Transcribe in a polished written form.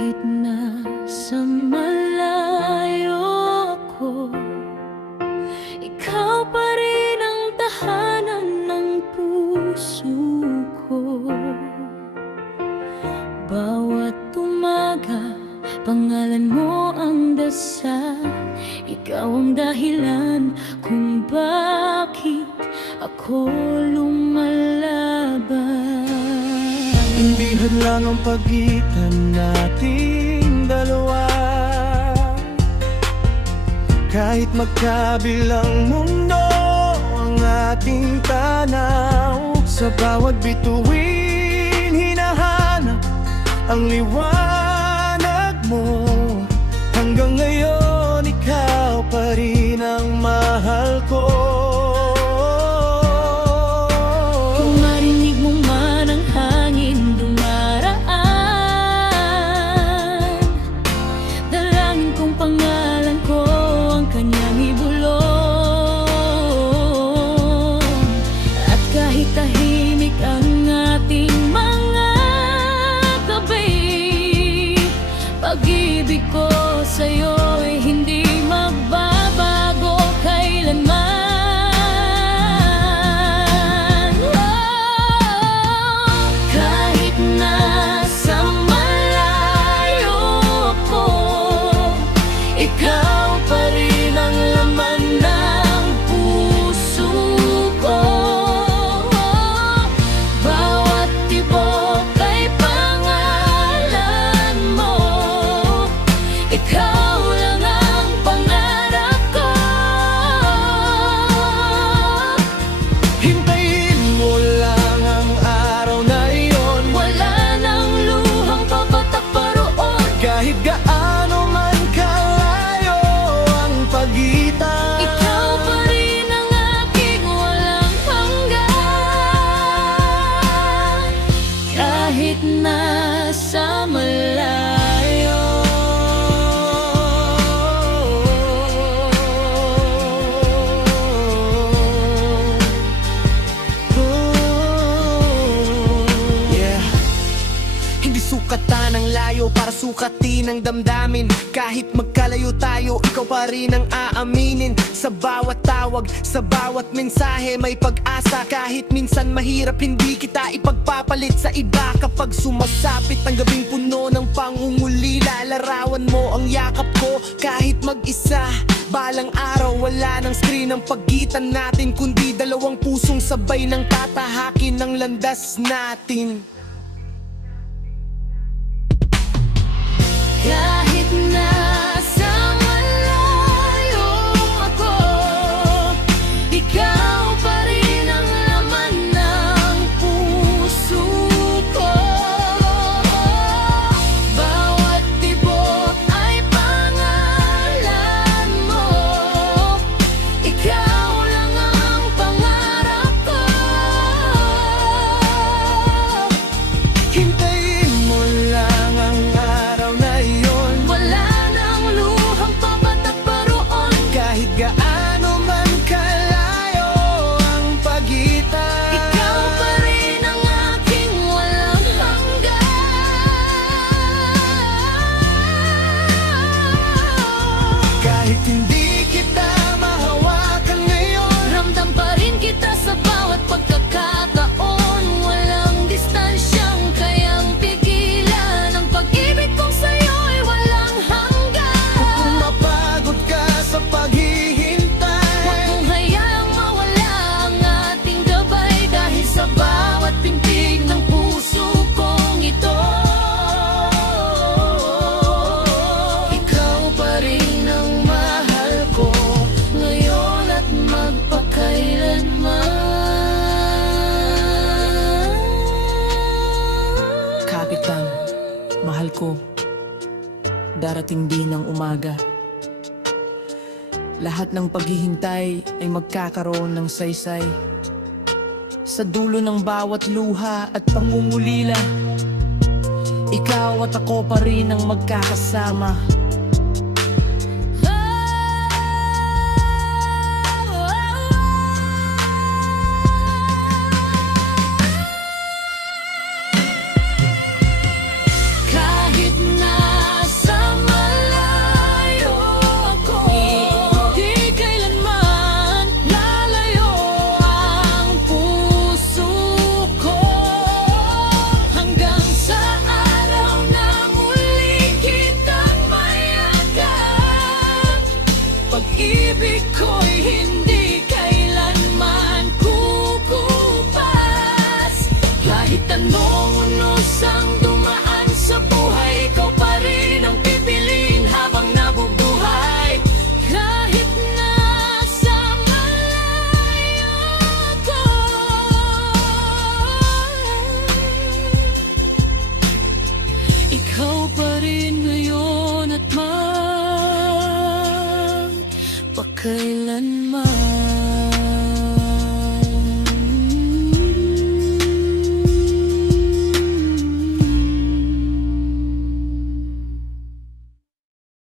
Kahit nasa malayo ako, ikaw pa rin ang tahanan ng puso ko. Bawat umaga, pangalan mo ang dasal. Ikaw ang dahilan kung bakit ako lumalaban. Hindi hadlang ang pagitan nating dalawa, kahit magkabilang mundo ang ating tanaw. Sa bawat bituin, hinahanap ang liwanag mo. Hanggang ngayon, ikaw pa rin ang mahal ko. Kung marinig mo man ang hangin dumaraan, dalangin kong pangalan ko ang kanyang ibulong. At kahit tahimik ang ating mga gabi, pag-ibig ko sa'yo'y hindi magbabago kailanman. Kahit nasa malayo ako, ikaw pa rin ang laman ng puso ko. Bawat tibok ay pangalan mo. Ikaw lang ang pangarap ko. Hintayin mo lang ang araw na iyon, Wala nang luhang papatak pa roon. kahit gaano man kalayo ang pagitan. Ikaw pa rin ang aking walang hanggan. Kahit nasa malayo. Yeah. Hindi sukatan ang layo para sukatin ang damdamin. Kahit magkalayo tayo, ikaw pa rin ang aaminin. Sa bawat tawag, sa bawat mensahe may pag-asa. Kahit minsan mahirap, hindi kita ipagpapalit sa iba. Kapag sumasapit ang gabing puno ng pangungulila, larawan mo ang yakap ko kahit mag-isa. Balang araw, wala ng screen ang pagitan natin, kundi dalawang pusong sabay ng tatahakin ng landas natin. Kahit nasa malayo ako, ikaw pa rin ang laman ng puso ko. Bawat tibok ay pangalan mo. Ikaw lang ang pangarap ko. Hintayin mo lang ang araw na iyon, Wala nang luhang papatak pa roon. kahit gaano man kalayo ang pagitan. Ikaw pa rin ang aking walang hanggan. Kahit hindi kita mahawakan ngayon, Ramdam pa rin kita sa bawat pagkakataon. Walang distansyang kayang pigilan. Ang pag-ibig kong sa'yo'y walang hanggan. kung mapagod ka sa paghihintay, Huwag mong hayaang mawala ang ating gabay. Dahil sa bawat pintig ng puso kong ito, ikaw pa rin ang mahal ko, ngayon at magpakailanman. Kapit lang, mahal ko. Darating din ang umaga. Lahat ng paghihintay ay magkakaroon ng saysay. Sa dulo ng bawat luha at pangungulila, ikaw at ako pa rin ang magkakasama. Kahit na pag-ibig ko'y hindi kailanman kukupas. Kahit anong unos ang dumaan sa buhay, ikaw pa rin ang pipiliin habang nabubuhay. Kahit nasa malayo ko, ikaw pa rin ngayon at magpakailanman.